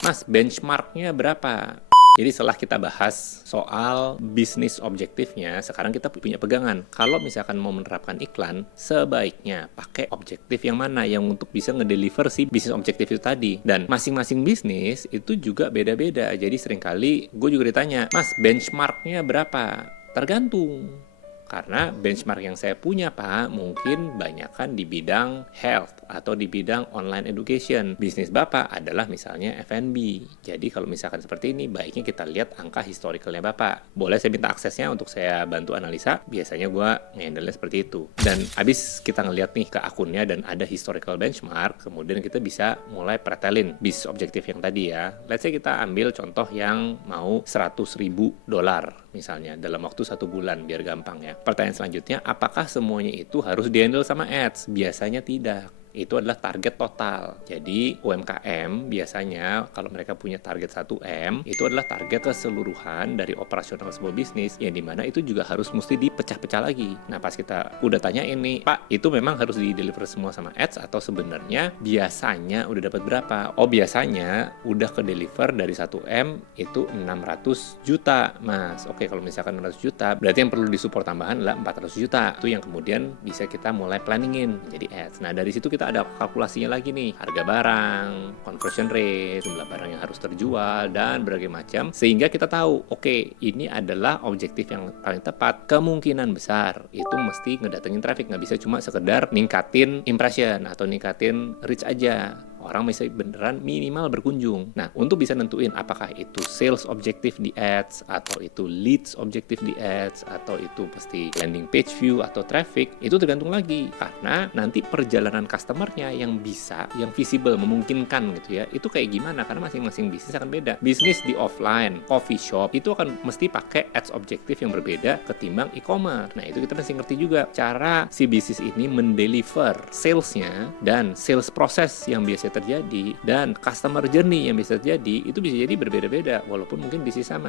Mas, benchmarknya berapa? Jadi setelah kita bahas soal bisnis objektifnya, sekarang kita punya pegangan. Kalau misalkan mau menerapkan iklan, sebaiknya pakai objektif yang mana yang untuk bisa ngedeliver si bisnis objektif itu tadi. Dan masing-masing bisnis itu juga beda-beda. Jadi seringkali gue juga ditanya, Mas, benchmarknya berapa? Tergantung. Karena benchmark yang saya punya, Pak, mungkin banyakkan di bidang health atau di bidang online education. Bisnis Bapak adalah misalnya F&B. Jadi kalau misalkan seperti ini, baiknya kita lihat angka historicalnya Bapak. Boleh saya minta aksesnya untuk saya bantu analisa? Biasanya gue nge-handle seperti itu. Dan habis kita ngeliat nih ke akunnya dan ada historical benchmark, kemudian kita bisa mulai pretelin bisnis objektif yang tadi ya. Let's say kita ambil contoh yang mau $100.000 misalnya dalam waktu 1 bulan biar gampang ya. Pertanyaan selanjutnya, apakah semuanya itu harus di-handle sama ads? Biasanya tidak. Itu adalah target total. Jadi UMKM biasanya kalau mereka punya target 1M, itu adalah target keseluruhan dari operasional sebuah bisnis, yang dimana itu juga harus mesti dipecah-pecah lagi. Nah pas kita udah tanya ini, Pak, itu memang harus di-deliver semua sama ads atau sebenarnya biasanya udah dapat berapa? Oh biasanya udah ke-deliver dari 1M itu 600 juta, Mas. Oke, kalau misalkan 600 juta, berarti yang perlu disupport tambahan adalah 400 juta. Itu yang kemudian bisa kita mulai planningin menjadi ads. Nah dari situ kita ada kalkulasinya lagi nih, harga barang, conversion rate, jumlah barang yang harus terjual, dan berbagai macam, sehingga kita tahu, oke, ini adalah objektif yang paling tepat. Kemungkinan besar itu mesti ngedatengin traffic, nggak bisa cuma sekedar ningkatin impression atau ningkatin reach aja. Orang bisa beneran minimal berkunjung. Nah, untuk bisa nentuin apakah itu sales objektif di ads, atau itu leads objektif di ads, atau itu pasti landing page view atau traffic, itu tergantung lagi. Karena nanti perjalanan customernya yang bisa, yang visible, memungkinkan gitu ya, itu kayak gimana? Karena masing-masing bisnis akan beda. Bisnis di offline, coffee shop, itu akan mesti pakai ads objektif yang berbeda ketimbang e-commerce. Nah, itu kita mesti ngerti juga cara si bisnis ini mendeliver salesnya dan sales process yang biasa terjadi dan customer journey yang bisa terjadi itu bisa jadi berbeda-beda walaupun mungkin bisnis sama.